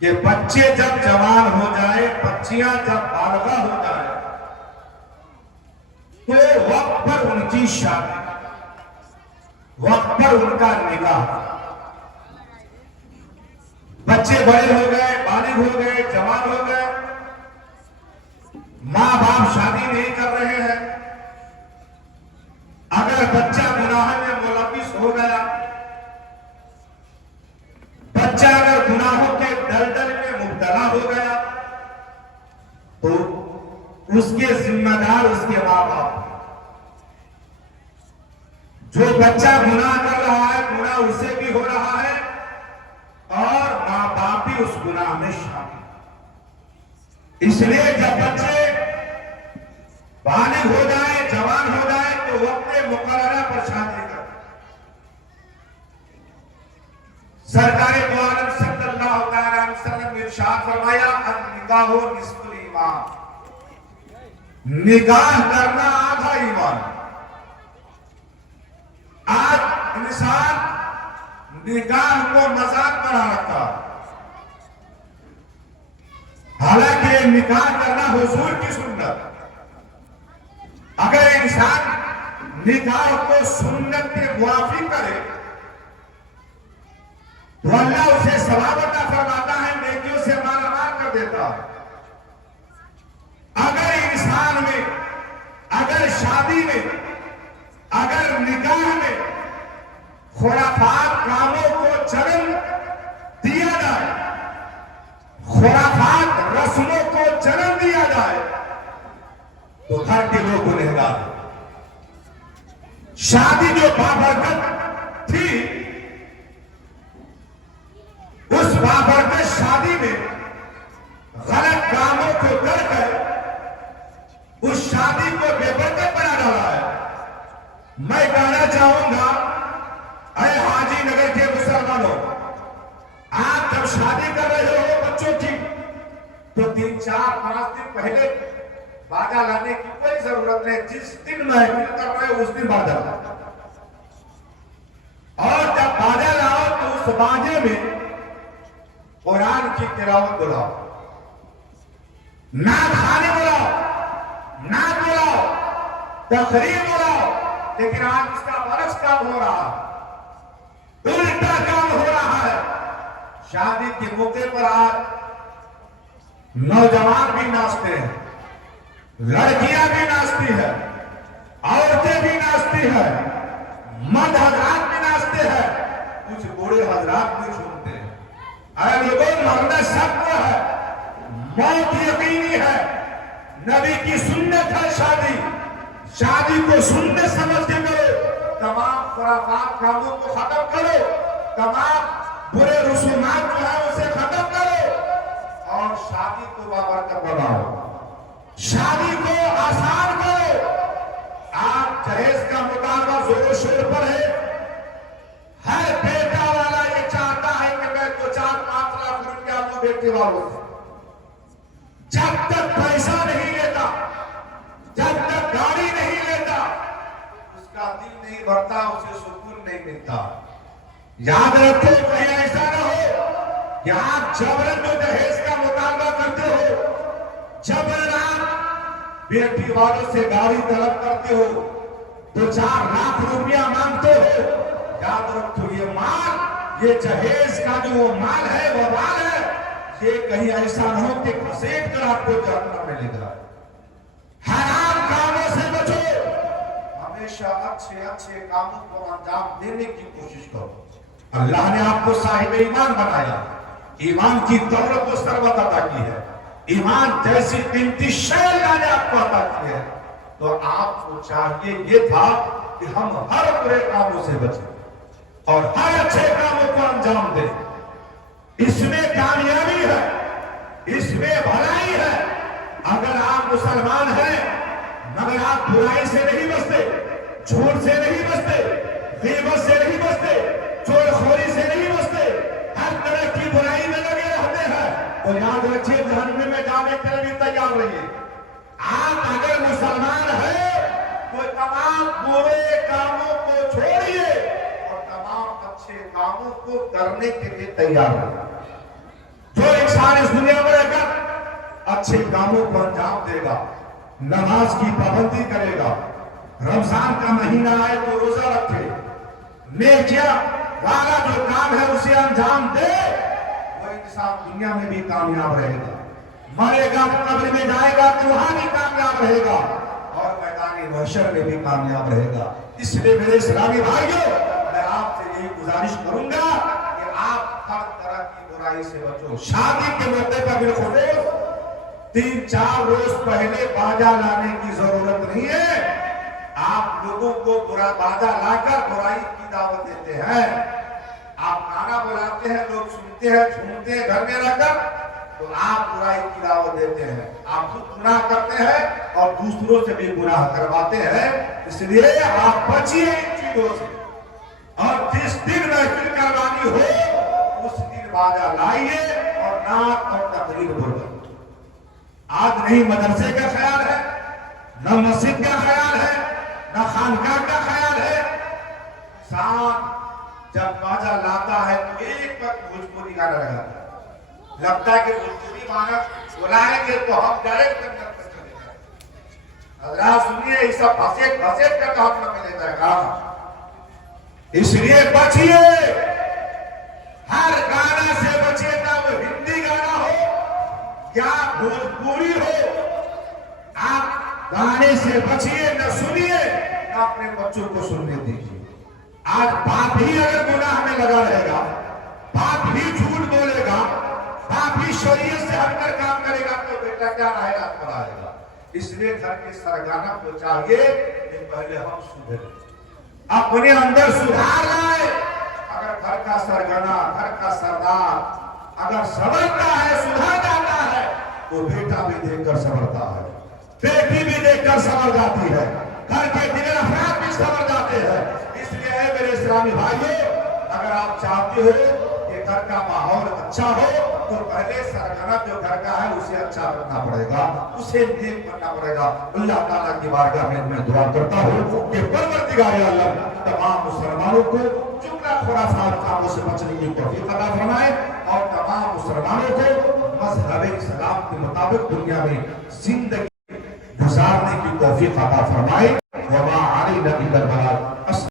कि बच्चे जब जवान हो जाए, बच्चियां जब बालगा हो जाए, तो वक्त पर उनकी शादी, वक्त पर उनका निकाह। बच्चे बड़े हो गए, बालिग हो गए, जवान हो गए, मां बाप शादी नहीं कर रहे हैं। अगर बच्चा गुनाह में मुलविस हो गया, बच्चा अगर गुनाहों के दलदल में मुब्तला हो गया, तो उसके जिम्मेदार उसके मां बाप। जो बच्चा गुनाह कर रहा है, गुनाह उसे भी हो रहा है और मां बाप भी उस गुनाह में शामिल। इसलिए जब बच्चे बालिग हो जाए, जवान हो जाए, तो वक्त मुकर्ररा पर शादी कर। सरकार दो आलम सल्लल्लाहु अलैहि वसल्लम ने इरशाद फरमाया, निकाहो निस्फुल ईमान, निकाह करना आधा ईमान। आज इंसान निकाह को मजाक बना रखा, हालांकि निकाह करना हुजूर की सुन्नत। अगर इंसान निकाह को सुन्नत के मुआफिक करे तो अल्लाह उसे सवाब अता फरमाता है, नेकियों से मालामाल कर देता है। अगर इंसान में, अगर शादी में, अगर निकाह में खुराफात कामों को जन्म दिया जाए, खुराफात रस्मों को जन्म दिया जाए, तो घर के लोग गुनहगार। शादी जो बाबरकत थी, उस बाबरकत शादी में गलत कामों को करके उस शादी को बेबरकत बना डाला है। मैं कहना चाहूंगा, अरे हाजी नगर के मुसलमानों, आप जब शादी कर रहे हो बच्चों की, तो 3-4-5 दिन पहले बाजा लाने की कोई जरूरत नहीं। जिस दिन महफिल कर रहे हो उस दिन बाजा लाओ, और जब बाजा लाओ तो उस बाजे में कुरान की तिलावत बुलाओ, नात खाने बुलाओ, नात बुलाओ, तकरीर बुलाओ। लेकिन आज इसका बरस काम हो रहा है, उल्टा काम हो रहा है। शादी के मौके पर आज नौजवान भी नाचते हैं, लड़कियां भी नाचती है, औरतें भी नाचती है, मर्द हजरात भी नाचते हैं, कुछ बूढ़े हजरात भी झूमते हैं। अरे लोगों, मरना सबको है, मौत यकीनी है, नबी की सुन्नत है शादी। शादी को सुन्नत समझ के करो, तमाम खुराफात कामों को खत्म करो, तमाम बुरे रसूमात जो है उसे खत्म करो, और शादी को बाबरकत बनाओ, शादी को आसान करो। आप जहेज का मुतालबा जोरों शोर पर है। हर बेटा वाला ये चाहता है कि मैं 2-4-5 लाख रुपया दूं बेटे वालों से। जब तक पैसा नहीं लेता, जब तक गाड़ी नहीं लेता, उसका दिल नहीं भरता, उसे सुकून नहीं मिलता। याद रखो, कहीं ऐसा ना हो कि आप जबरन जो दहेज का मुतालबा करते हो, जबरन आप बेटी वालों से गाड़ी तलब करते हो, 2-4 लाख रुपया मांगते हो। याद रखो, ये माल, ये जहेज का जो वो माल है, वो माल है, ये कहीं ऐसा न हो कि घसीट कर आपको जहन्नम में ले जाए। हराम कामों से बचो, हमेशा अच्छे अच्छे कामों को अंजाम देने की कोशिश करो। अल्लाह ने आपको साहिब ईमान बनाया, ईमान की दौलत को सर्वत अता की है, ईमान जैसी कीमती शय अल्लाह ने आपको अता की है। तो आपको चाहिए ये था कि हम हर बुरे कामों से बचें और हर अच्छे कामों को अंजाम दें। इसमें कामयाबी है, इसमें भलाई है। अगर आप मुसलमान हैं मगर आप बुराई से नहीं बचते, झूठ से नहीं बचते, गीबत से नहीं बचते, चोरखोरी से नहीं बचते, हर तरह की बुराई में लगे रहते हैं, तो याद रखिए जहन्नम में जाने के लिए भी तैयार रहिए। आप अगर मुसलमान हैं तो तमाम बुरे कामों को छोड़िए और तमाम अच्छे कामों को करने के लिए तैयार रहिए। जो इंसान इस दुनिया में रहकर अच्छे कामों को अंजाम देगा, नमाज की पाबंदी करेगा, रमजान का महीना आए तो रोजा रखे, नेकिया वाला जो काम है उसे अंजाम दे, वो इंसान दुनिया में भी कामयाब रहेगा, मरेगा कब्र में जाएगा तो वहां भी कामयाब रहेगा और मैदानी महशर में भी कामयाब रहेगा। इसलिए मेरे इस्लामी भाइयों, मैं आपसे यही गुजारिश करूंगा कि आप हर तरह की बुराई से बचो। शादी के मौके पर बिल्कुल 3-4 रोज पहले बाजा लाने की जरूरत नहीं है। आप लोगों को बुरा बाजा लाकर बुराई की दावत देते हैं। आप गाना बुलाते हैं, लोग सुनते हैं, झूमते हैं घर में रहकर, तो आप बुराई की दावत देते हैं। आप खुद गुनाह करते हैं और दूसरों से भी गुनाह करवाते हैं। इसलिए आप बचिए इन चीजों से और जिस दिन महफिल करवानी हो उस दिन बाजा लाइए और नात और तकरीर बोलिए। आज नहीं मदरसे का ख्याल है, न मस्जिद का ख्याल है, न खानका का ख्याल है। इंसान जब बाजा लाता है तो एक वक्त भोजपुरी गाना लगाता है, लगता है कि भोजपुरी गाना बुलाएंगे तो हम डायरेक्ट जन्नत में चले जाएंगे। हजरात सुनिए, ये सब घसेट घसेट कर तो हम मिले जाएगा। इसलिए बचिए, हर गाना से बचिए, ना वो हिंदी गाना हो या भोजपुरी हो। आप गाने से बचिए, न सुनिए, न अपने बच्चों को सुनने दीजिए। आज बाप ही अगर गुनाह में लगा रहेगा, बाप ही झूठ बोलेगा, बाप ही शरीयत से हटकर काम करेगा तो बेटा क्या रहेगा, पड़ा रहेगा। इसलिए घर के सरगना को चाहिए कि पहले हम सुधरे, अपने अंदर सुधार लाए। अगर घर का सरगना, घर का सरदार अगर संभलता है, सुधर जाता है, तो बेटा भी देखकर संभलता है, बेटी भी देखकर संभल जाती है, घर के दिगर अफराद भी संभल जाते हैं। इसलिए मेरे इस्लामी भाइयों, अगर आप चाहते हो कि घर का माहौल अच्छा हो तो पहले सरगना जो घर का है उसे अच्छा करना पड़ेगा, उसे नेक करना पड़ेगा। अल्लाह ताला की बारगाह में मैं दुआ करता हूँ कि परवरदिगार अल्लाह तमाम मुसलमानों को जुमला खुराफात कामों से बचने की तौफीक अता फरमाए और तमाम मुसलमानों को मज़हब इस्लाम के मुताबिक दुनिया में जिंदगी गुजारने की तौफीक अता फरमाए। वमा अलैना इल्ला